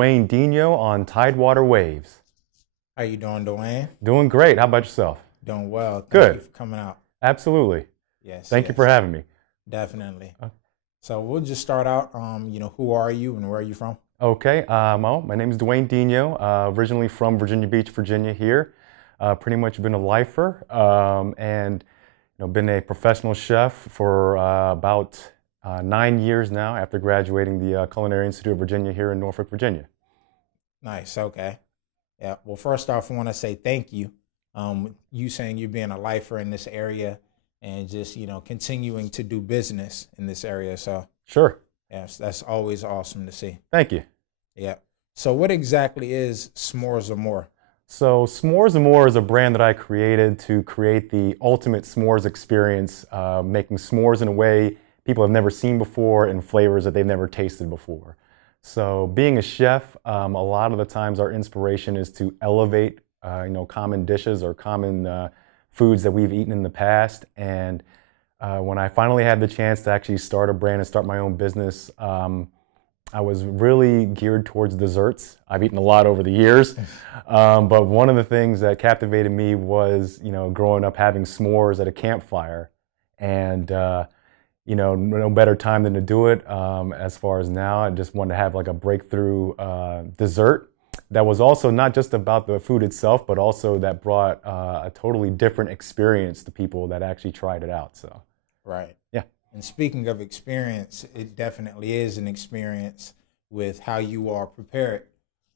Duane Dinio on Tidewater Waves. How you doing, Duane? Doing great. How about yourself? Doing well. Thank Good. you for coming out. Absolutely. Yes. Thank you for having me. Definitely. So we'll just start out. Who are you and where are you from? Okay. Well, my name is Duane Dinio. Originally from Virginia Beach, Virginia. Here, pretty much been a lifer, and been a professional chef for about 9 years now. After graduating the Culinary Institute of Virginia here in Norfolk, Virginia. Nice. Okay. Yeah. Well, first off, I want to say thank you. You saying you're being a lifer in this area and just, continuing to do business in this area. So Sure. yes, that's always awesome to see. Thank you. Yeah. So what exactly is S'mores Amore? So Smores Amore is a brand that I created to create the ultimate s'mores experience, making s'mores in a way people have never seen before and flavors that they've never tasted before. So being a chef, a lot of the times our inspiration is to elevate, common dishes or common foods that we've eaten in the past. And when I finally had the chance to actually start a brand and start my own business, I was really geared towards desserts. I've eaten a lot over the years, but one of the things that captivated me was, growing up having s'mores at a campfire, and no better time than to do it. As far as now, I just wanted to have like a breakthrough dessert that was also not just about the food itself, but also that brought a totally different experience to people that actually tried it out. So, Right. yeah. And speaking of experience, it definitely is an experience with how you are prepared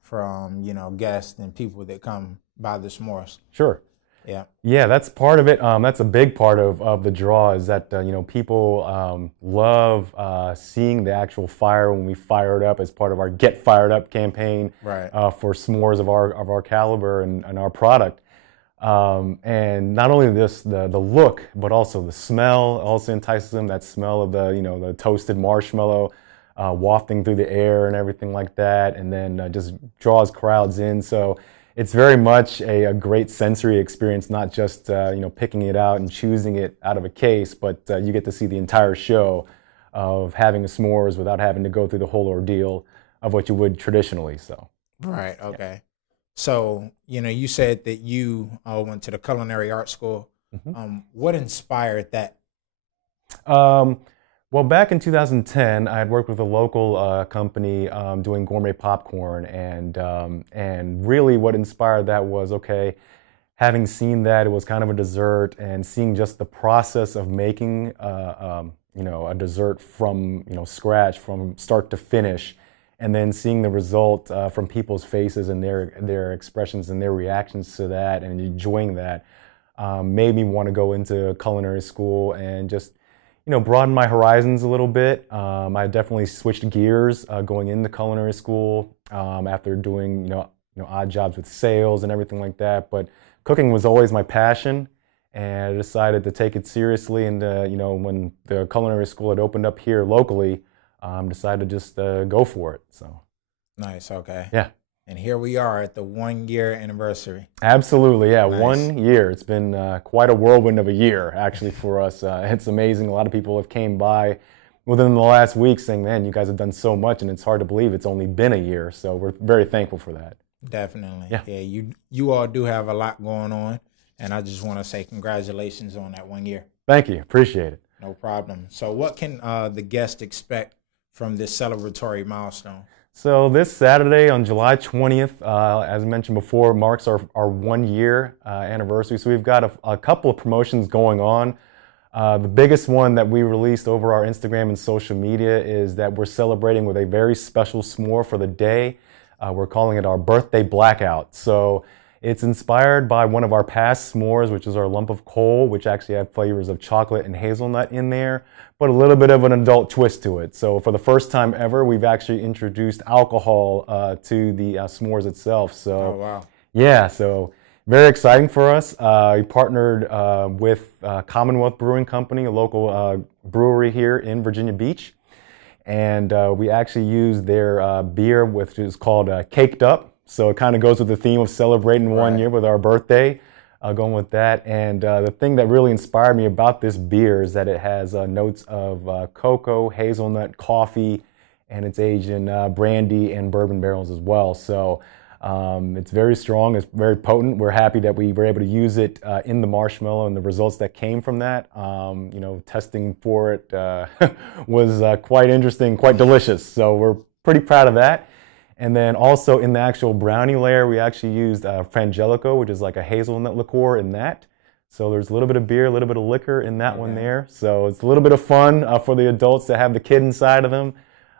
from, guests and people that come by the s'mores. Sure. Yeah. Yeah, that's part of it. That's a big part of the draw is that, people love seeing the actual fire when we fire it up as part of our Get Fired Up campaign. Right. For s'mores of our caliber and our product. And not only this, the look, but also the smell also entices them. That smell of the toasted marshmallow wafting through the air and everything like that, and then just draws crowds in. So it's very much a great sensory experience, not just picking it out and choosing it out of a case, but you get to see the entire show of having a s'mores without having to go through the whole ordeal of what you would traditionally. So. Right. Okay. Yeah. So, you said that you went to the Culinary Art School. Mm-hmm. What inspired that? Well, back in 2010, I had worked with a local company doing gourmet popcorn, and really what inspired that was, okay, having seen that it was kind of a dessert and seeing just the process of making a dessert from scratch, from start to finish, and then seeing the result from people's faces and their expressions and their reactions to that and enjoying that made me want to go into culinary school and just broaden my horizons a little bit. I definitely switched gears going into culinary school after doing odd jobs with sales and everything like that. But cooking was always my passion, and I decided to take it seriously. And when the culinary school had opened up here locally, decided to just go for it. So nice. Okay. Yeah. And here we are at the 1 year anniversary. Absolutely. Yeah. Nice. 1 year. It's been quite a whirlwind of a year actually for us. It's amazing. A lot of people have came by within the last week saying, man, you guys have done so much, and it's hard to believe it's only been a year. So we're very thankful for that. Definitely. Yeah. Yeah. You all do have a lot going on, and I just want to say congratulations on that 1 year. Thank you. Appreciate it. No problem. So what can the guest expect from this celebratory milestone? So this Saturday on July 20th, as I mentioned before, marks our 1 year anniversary. So we've got a couple of promotions going on. The biggest one that we released over our Instagram and social media is that we're celebrating with a very special s'more for the day. We're calling it our birthday blackout. So it's inspired by one of our past s'mores, which is our lump of coal, which actually have flavors of chocolate and hazelnut in there, but a little bit of an adult twist to it. So for the first time ever, we've actually introduced alcohol to the s'mores itself. So, oh, wow. Yeah, so very exciting for us. We partnered with Commonwealth Brewing Company, a local brewery here in Virginia Beach. And we actually used their beer, which is called Caked Up. So it kind of goes with the theme of celebrating 1 year with our birthday, going with that. And the thing that really inspired me about this beer is that it has notes of cocoa, hazelnut, coffee, and it's aged in brandy and bourbon barrels as well. So it's very strong, it's very potent. We're happy that we were able to use it in the marshmallow, and the results that came from that, you know, testing for it was quite interesting, quite delicious. So we're pretty proud of that. And then also in the actual brownie layer, we actually used Frangelico, which is like a hazelnut liqueur in that. So there's a little bit of beer, a little bit of liquor in that one there. So it's a little bit of fun for the adults that have the kid inside of them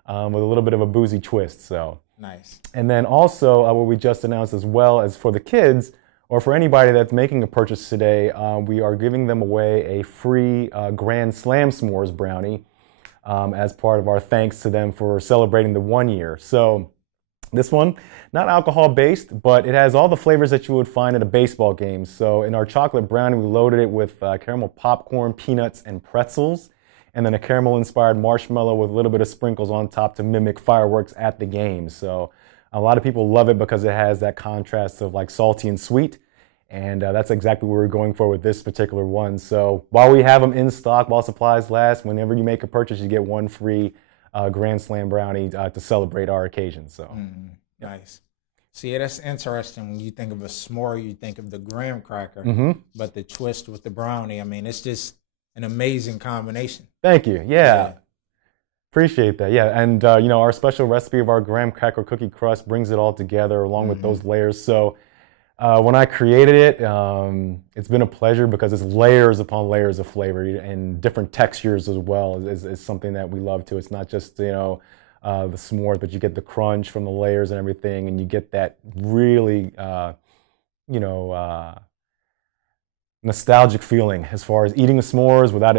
with a little bit of a boozy twist. So nice. And then also what we just announced as well as for the kids or for anybody that's making a purchase today, we are giving them away a free Grand Slam S'mores brownie as part of our thanks to them for celebrating the 1 year. So this one, not alcohol based, but it has all the flavors that you would find at a baseball game. So in our chocolate brownie, we loaded it with caramel popcorn, peanuts, and pretzels, and then a caramel inspired marshmallow with a little bit of sprinkles on top to mimic fireworks at the game. So a lot of people love it because it has that contrast of like salty and sweet. And that's exactly what we're going for with this particular one. So while we have them in stock, while supplies last, whenever you make a purchase, you get one free Grand Slam brownie to celebrate our occasion. So nice. See, that's interesting. When you think of a s'more, you think of the graham cracker, but the twist with the brownie, I mean, it's just an amazing combination. Thank you. Yeah. Appreciate that. Yeah. And, you know, our special recipe of our graham cracker cookie crust brings it all together along with those layers. So when I created it, it's been a pleasure because it's layers upon layers of flavor and different textures as well is something that we love too. It's not just, you know, the s'mores, but you get the crunch from the layers and everything, and you get that really, you know, nostalgic feeling as far as eating the s'mores without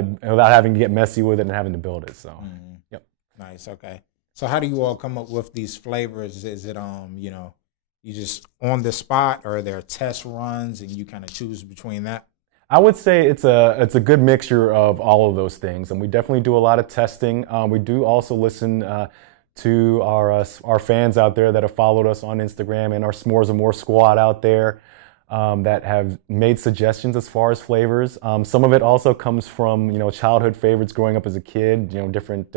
having to get messy with it and having to build it. So, yep. Nice. Okay. So how do you all come up with these flavors? Is it, you know, you just on the spot, or are there test runs and you kind of choose between that? I would say it's a good mixture of all of those things, and we definitely do a lot of testing. We do also listen to our fans out there that have followed us on Instagram and our S'mores Amore squad out there that have made suggestions as far as flavors. Some of it also comes from, you know, childhood favorites growing up as a kid, you know, different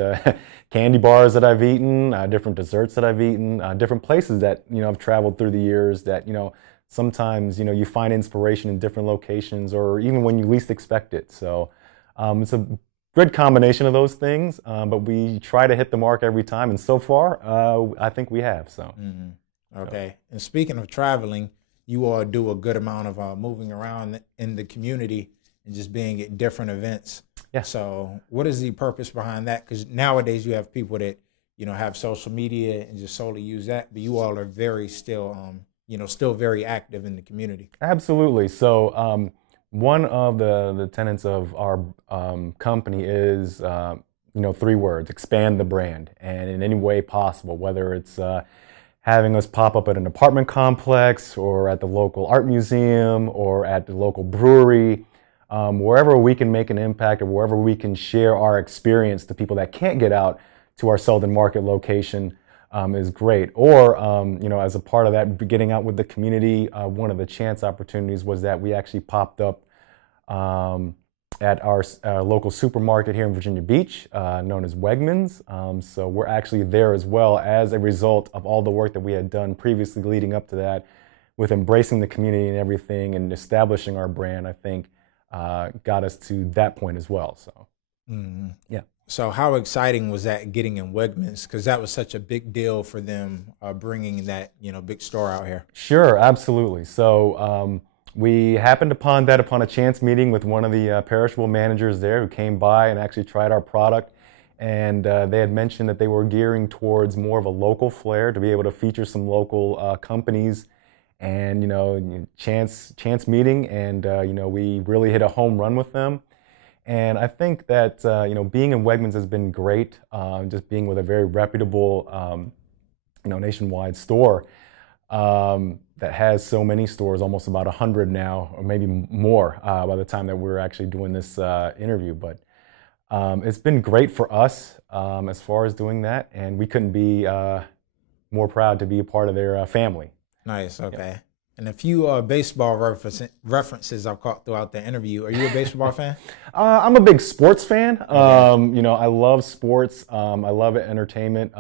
candy bars that I've eaten, different desserts that I've eaten, different places that, you know, I've traveled through the years that, you know, sometimes, you know, you find inspiration in different locations or even when you least expect it. So it's a good combination of those things, but we try to hit the mark every time. And so far, I think we have. So. Okay. And speaking of traveling, you all do a good amount of moving around in the community and just being at different events. Yeah. So what is the purpose behind that? Because nowadays you have people that, you know, have social media and just solely use that, but you all are very still, you know, still very active in the community. Absolutely. So one of the tenets of our company is, you know, 3 words: expand the brand, and in any way possible, whether it's having us pop up at an apartment complex or at the local art museum or at the local brewery, wherever we can make an impact or wherever we can share our experience to people that can't get out to our Selden Market location is great. Or, you know, as a part of that, getting out with the community, one of the chance opportunities was that we actually popped up at our local supermarket here in Virginia Beach, known as Wegmans. So we're actually there as well as a result of all the work that we had done previously leading up to that with embracing the community and everything and establishing our brand, I think got us to that point as well. So, yeah. So how exciting was that getting in Wegmans? Because that was such a big deal for them bringing that, you know, big store out here. Sure, absolutely. So we happened upon a chance meeting with one of the perishable managers there who came by and actually tried our product. And they had mentioned that they were gearing towards more of a local flair to be able to feature some local companies. And, you know, chance meeting, and, you know, we really hit a home run with them. And I think that, you know, being in Wegmans has been great, just being with a very reputable, you know, nationwide store that has so many stores, almost about 100 now, or maybe more by the time that we're actually doing this interview. But it's been great for us as far as doing that, and we couldn't be more proud to be a part of their family. Nice. Okay. Yeah. And a few baseball references I caught throughout the interview. Are you a baseball fan? I'm a big sports fan. Okay. You know, I love sports. I love entertainment.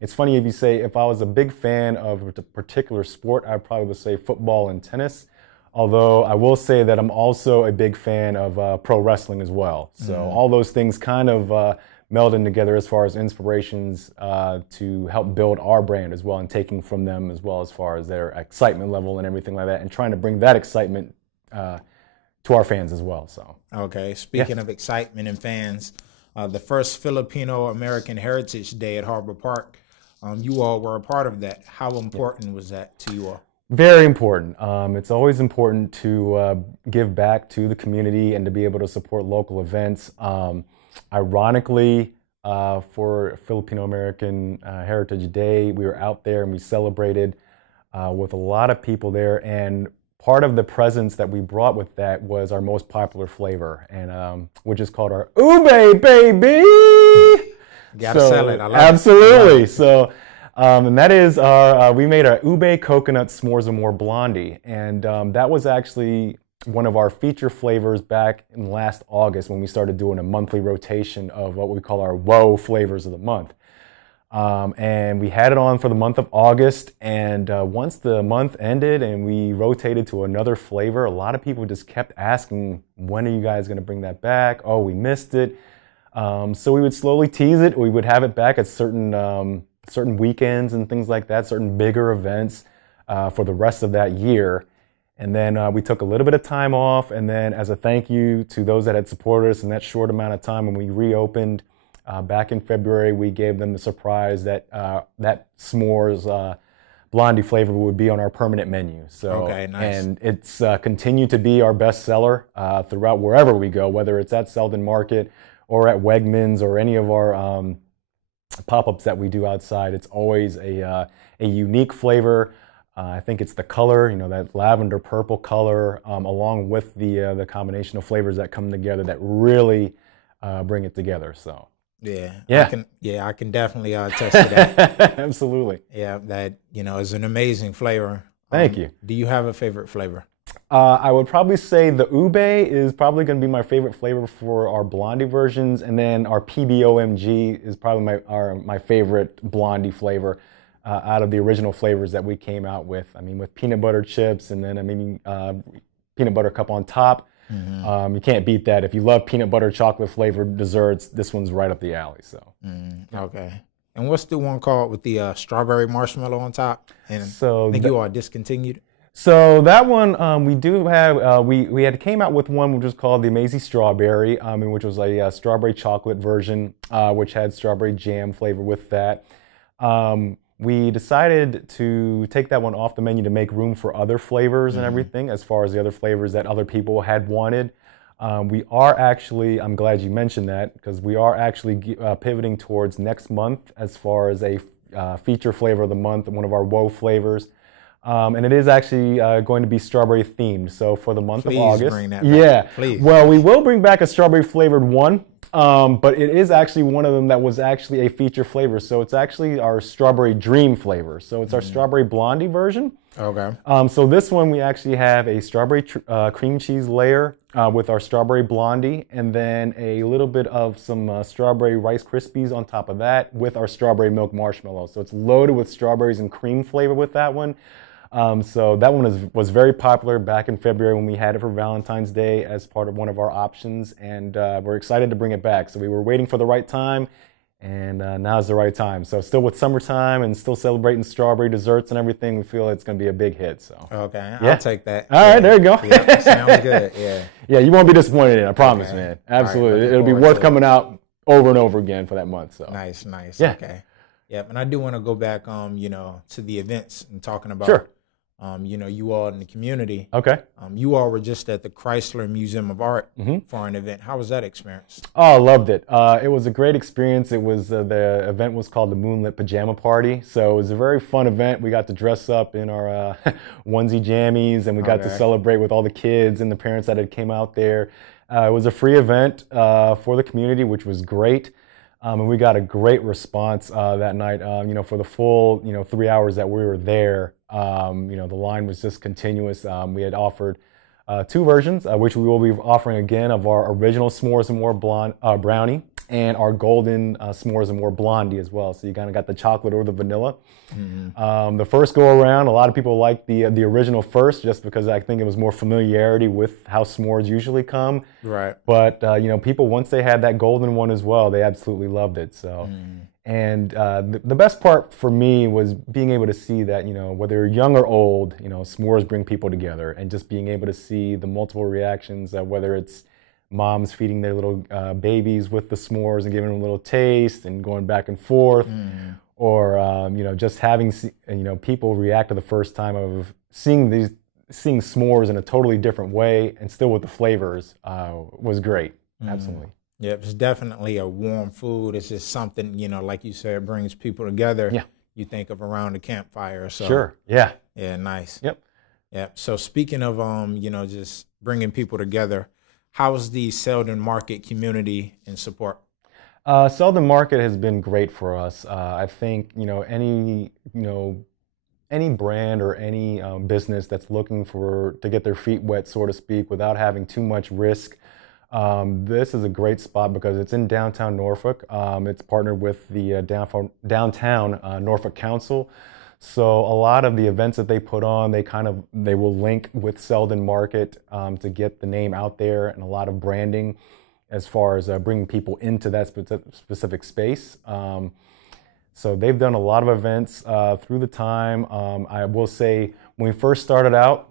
It's funny if you say if I was a big fan of a particular sport, I probably would say football and tennis. Although I will say that I'm also a big fan of pro wrestling as well. So all those things kind of melding together as far as inspirations to help build our brand as well, and taking from them as well as far as their excitement level and everything like that, and trying to bring that excitement to our fans as well. So okay, speaking of excitement and fans, the first Filipino American Heritage Day at Harbor Park, you all were a part of that. How important was that to you all? Very important. It's always important to give back to the community and to be able to support local events. Ironically, for Filipino American Heritage Day, we were out there and we celebrated with a lot of people there. And part of the presents that we brought with that was our most popular flavor, and which is called our ube, baby. Gotta sell it. I love absolutely. It. So, and that is our, we made our ube coconut S'mores Amore blondie. And that was actually one of our feature flavors back in last August when we started doing a monthly rotation of what we call our WOA flavors of the month. And we had it on for the month of August. And once the month ended and we rotated to another flavor, a lot of people just kept asking, when are you guys going to bring that back? Oh, we missed it. So we would slowly tease it. We would have it back at certain weekends and things like that, certain bigger events for the rest of that year. And then we took a little bit of time off. And then as a thank you to those that had supported us in that short amount of time, when we reopened back in February, we gave them the surprise that that s'mores blondie flavor would be on our permanent menu. So, okay, nice. And it's continued to be our best seller throughout wherever we go, whether it's at Selden Market or at Wegmans or any of our pop-ups that we do outside. It's always a unique flavor. I think it's the color, you know, that lavender purple color, along with the combination of flavors that come together that really bring it together. So I can definitely attest to that. Absolutely. Yeah, that, you know, is an amazing flavor. Thank you. Do you have a favorite flavor? I would probably say the ube is probably going to be my favorite flavor for our blondie versions, and then our PBOMG is probably my favorite blondie flavor out of the original flavors that we came out with. I mean, with peanut butter chips, and then peanut butter cup on top. Mm-hmm. You can't beat that. If you love peanut butter chocolate flavored desserts, this one's right up the alley. So okay. And what's the one called with the strawberry marshmallow on top? And so I think you are discontinued. So that one, we do have, we had came out with one which was called the Amazing Strawberry, and which was a strawberry chocolate version, which had strawberry jam flavor with that. We decided to take that one off the menu to make room for other flavors and everything, as far as the other flavors that other people had wanted. We are actually, I'm glad you mentioned that, because we are actually pivoting towards next month as far as a feature flavor of the month, one of our WOA flavors. And it is actually going to be strawberry themed. So for the month of August, bring that back. Please. Well, we will bring back a strawberry flavored one, but it is actually one of them that was actually a feature flavor. So it's actually our strawberry dream flavor. So it's our strawberry blondie version. Okay. So this one we actually have a strawberry cream cheese layer with our strawberry blondie, and then a little bit of some strawberry Rice Krispies on top of that with our strawberry milk marshmallow. So it's loaded with strawberries and cream flavor with that one. So that one was very popular back in February when we had it for Valentine's Day as part of one of our options, and we're excited to bring it back. So we were waiting for the right time, and now's the right time. So still with summertime and still celebrating strawberry desserts and everything, we feel it's going to be a big hit. So okay, I'll take that. All right, there you go. Yeah, sounds good. Yeah. Yeah, you won't be disappointed in it, I promise, man. Absolutely. Right, it'll be worth coming out over and over again for that month. So nice. Yeah. Okay. Yep. And I do want to go back, you know, to the events and talking about. Sure. You know, you all in the community. Okay. You all were just at the Chrysler Museum of Art for an event. How was that experience? Oh, I loved it. It was a great experience. It was the event was called the Moonlit Pajama Party. So it was a very fun event. We got to dress up in our onesie jammies, and we got to celebrate with all the kids and the parents that had came out there. It was a free event for the community, which was great. And we got a great response that night. For the full 3 hours that we were there, the line was just continuous. We had offered two versions, which we will be offering again, of our original S'mores Amore brownie and our golden S'mores Amore blondie as well. So you kind of got the chocolate or the vanilla. The first go around, a lot of people liked the original first, just because I think it was more familiarity with how s'mores usually come. Right. But people, once they had that golden one as well, they absolutely loved it. So, and the best part for me was being able to see that whether you're young or old, s'mores bring people together, and just being able to see the multiple reactions, whether it's moms feeding their little babies with the s'mores and giving them a little taste and going back and forth. Or just having people react to the first time of seeing s'mores in a totally different way and still with the flavors was great. Absolutely. Yeah, it's definitely a warm food. It's just something, like you said, brings people together. Yeah. You think of around the campfire. So sure. Yeah. Yeah, nice. Yep. Yeah. So speaking of just bringing people together, how's the Selden Market community and support? Selden Market has been great for us. I think any brand or any business that's looking to get their feet wet, so to speak, without having too much risk. This is a great spot because it's in downtown Norfolk. It's partnered with the downtown Norfolk Council. So a lot of the events that they put on, they will link with Selden Market to get the name out there, and a lot of branding as far as bringing people into that specific space. So they've done a lot of events through the time. I will say, when we first started out,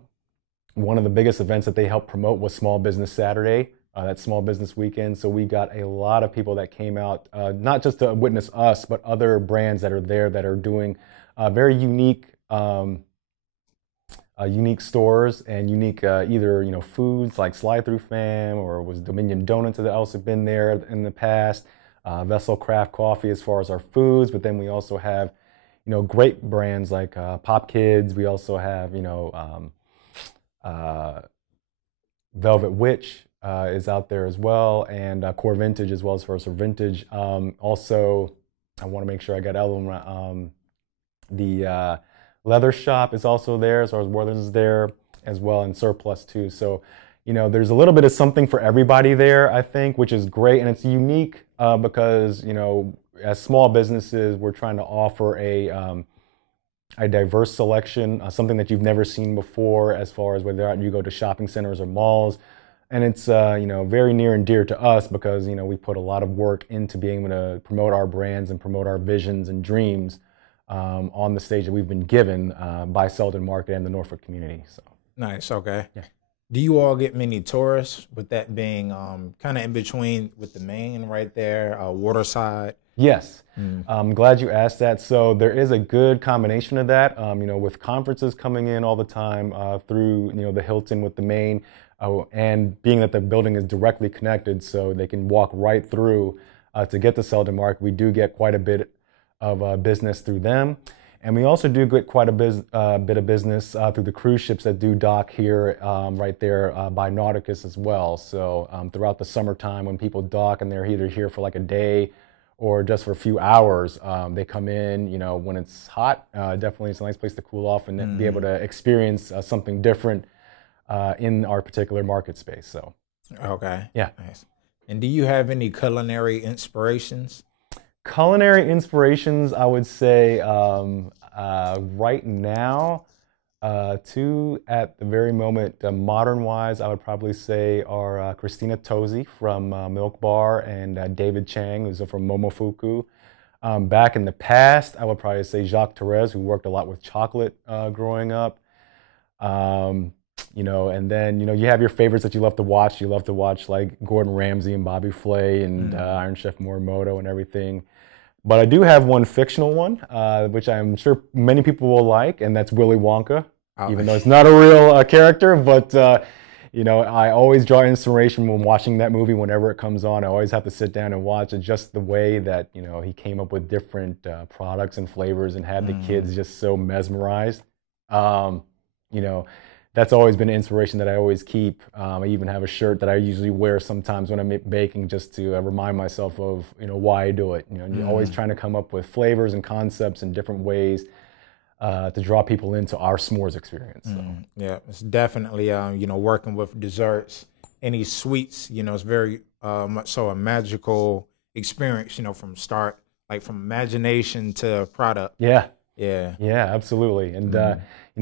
one of the biggest events that they helped promote was Small Business Saturday, that small business weekend. So we got a lot of people that came out, not just to witness us, but other brands that are there that are doing very unique unique stores and unique either foods like Slide Through Fam, or was Dominion Donuts that also been there in the past. Vessel Craft Coffee as far as our foods, but then we also have great brands like Pop Kids. We also have Velvet Witch is out there as well, and Core Vintage as well as far as our vintage. Also, I want to make sure I got Ellen. The Leather Shop is also there, as far as Werther's is there as well, and Surplus too. So, there's a little bit of something for everybody there, I think, which is great. And it's unique because, as small businesses, we're trying to offer a diverse selection, something that you've never seen before, as far as whether you go to shopping centers or malls. And it's, very near and dear to us because, we put a lot of work into being able to promote our brands and promote our visions and dreams on the stage that we've been given by Selden Market and the Norfolk community. So nice. Okay. Yeah. Do you all get many tourists, with that being kind of in between with the main right there, waterside? Yes. I'm glad you asked that. So there is a good combination of that, with conferences coming in all the time through, the Hilton with the main, and being that the building is directly connected so they can walk right through to get to Selden Market. We do get quite a bit of business through them. And we also do get quite a bit of business through the cruise ships that do dock here right there by Nauticus as well. So throughout the summertime, when people dock and they're either here for like a day or just for a few hours, they come in, when it's hot. Definitely it's a nice place to cool off and be able to experience something different in our particular market space. So, okay. Yeah. Nice. And do you have any culinary inspirations? Culinary inspirations, I would say right now, two at the very moment, modern-wise, I would probably say are Christina Tosi from Milk Bar and David Chang, who's from Momofuku. Back in the past, I would probably say Jacques Therese, who worked a lot with chocolate growing up. And then, you have your favorites that you love to watch. You love to watch like Gordon Ramsay and Bobby Flay and Iron Chef Morimoto and everything. But I do have one fictional one, which I'm sure many people will like, and that's Willy Wonka, even though it's not a real character. But, I always draw inspiration when watching that movie whenever it comes on. I always have to sit down and watch it, just the way that, he came up with different products and flavors and had the kids just so mesmerized. that's always been an inspiration that I always keep. I even have a shirt that I usually wear sometimes when I'm baking, just to remind myself of, why I do it. You're always trying to come up with flavors and concepts and different ways to draw people into our s'mores experience. So. Yeah, it's definitely, working with desserts, any sweets, it's very much so a magical experience, from start, like from imagination to product. Yeah. Yeah. Yeah, absolutely. And,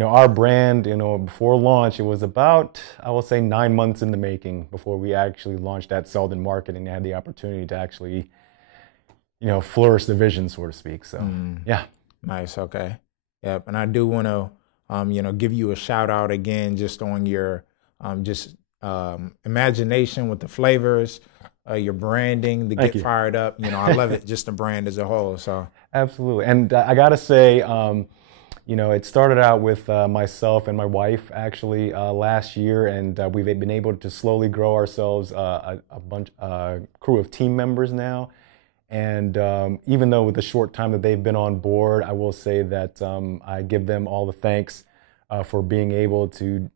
our brand, before launch, it was about, I will say, 9 months in the making before we actually launched at Selden Market and had the opportunity to actually, flourish the vision, so to speak. So, yeah. Nice. Okay. Yep. And I do want to, give you a shout out again, just on your, imagination with the flavors, your branding, to get fired up. I love it, just the brand as a whole. So absolutely. And I gotta say, it started out with myself and my wife actually last year, and we've been able to slowly grow ourselves a crew of team members now. And even though with the short time that they've been on board, I will say that I give them all the thanks for being able to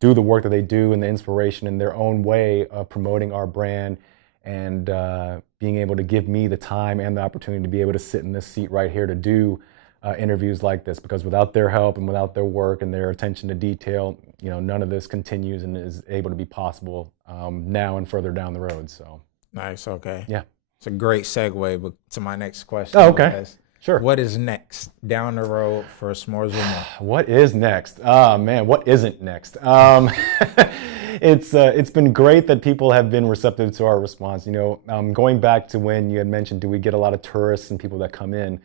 do the work that they do and the inspiration in their own way of promoting our brand, and being able to give me the time and the opportunity to be able to sit in this seat right here to do interviews like this, because without their help and without their work and their attention to detail, none of this continues and is able to be possible now and further down the road. So nice. Okay. Yeah. It's a great segue to my next question. Oh, okay. Sure. What is next down the road for S'mores Amore? What is next? Oh, man, what isn't next? It's been great that people have been receptive to our response. Going back to when you had mentioned, do we get a lot of tourists and people that come in?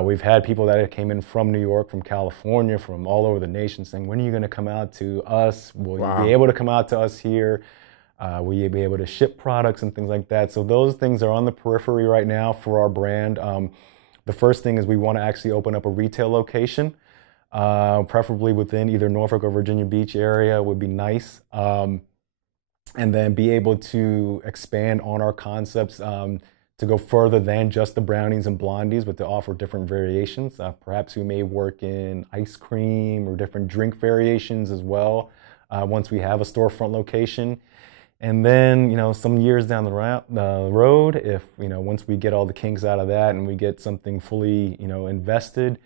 We've had people that came in from New York, from California, from all over the nation saying, when are you going to come out to us? Will you be able to come out to us here? Will you be able to ship products and things like that? So those things are on the periphery right now for our brand. The first thing is we want to actually open up a retail location, preferably within either Norfolk or Virginia Beach area would be nice. And then be able to expand on our concepts to go further than just the brownies and blondies, but to offer different variations. Perhaps we may work in ice cream or different drink variations as well once we have a storefront location. And then, some years down the road, if, once we get all the kinks out of that and we get something fully, invested,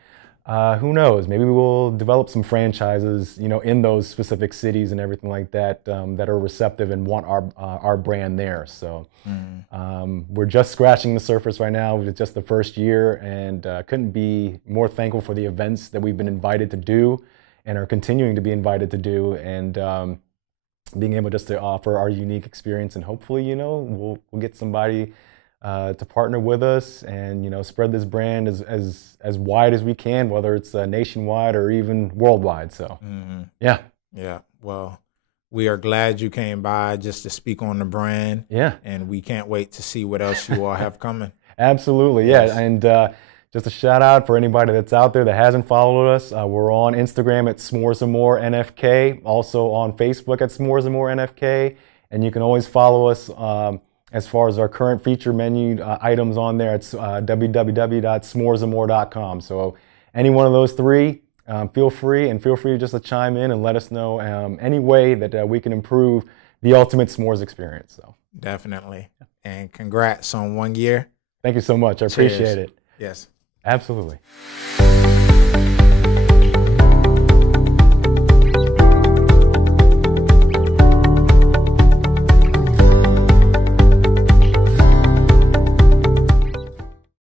who knows? Maybe we will develop some franchises, in those specific cities and everything like that, that are receptive and want our brand there. So we're just scratching the surface right now. It's just the first year, and couldn't be more thankful for the events that we've been invited to do and are continuing to be invited to do. And being able just to offer our unique experience, and hopefully, we'll get somebody to partner with us and, spread this brand as wide as we can, whether it's nationwide or even worldwide. So, yeah. Yeah. Well, we are glad you came by just to speak on the brand. Yeah. And we can't wait to see what else you all have coming. Absolutely. Yeah. Yes. And just a shout out for anybody that's out there that hasn't followed us. We're on Instagram at S'mores Amore NFK, also on Facebook at S'mores Amore NFK, and you can always follow us as far as our current feature menu items on there. It's www.s'moresamore.com. So any one of those three, feel free just to chime in and let us know any way that we can improve the ultimate s'mores experience. So definitely, and congrats on 1 year. Thank you so much. I appreciate it. Yes. Absolutely.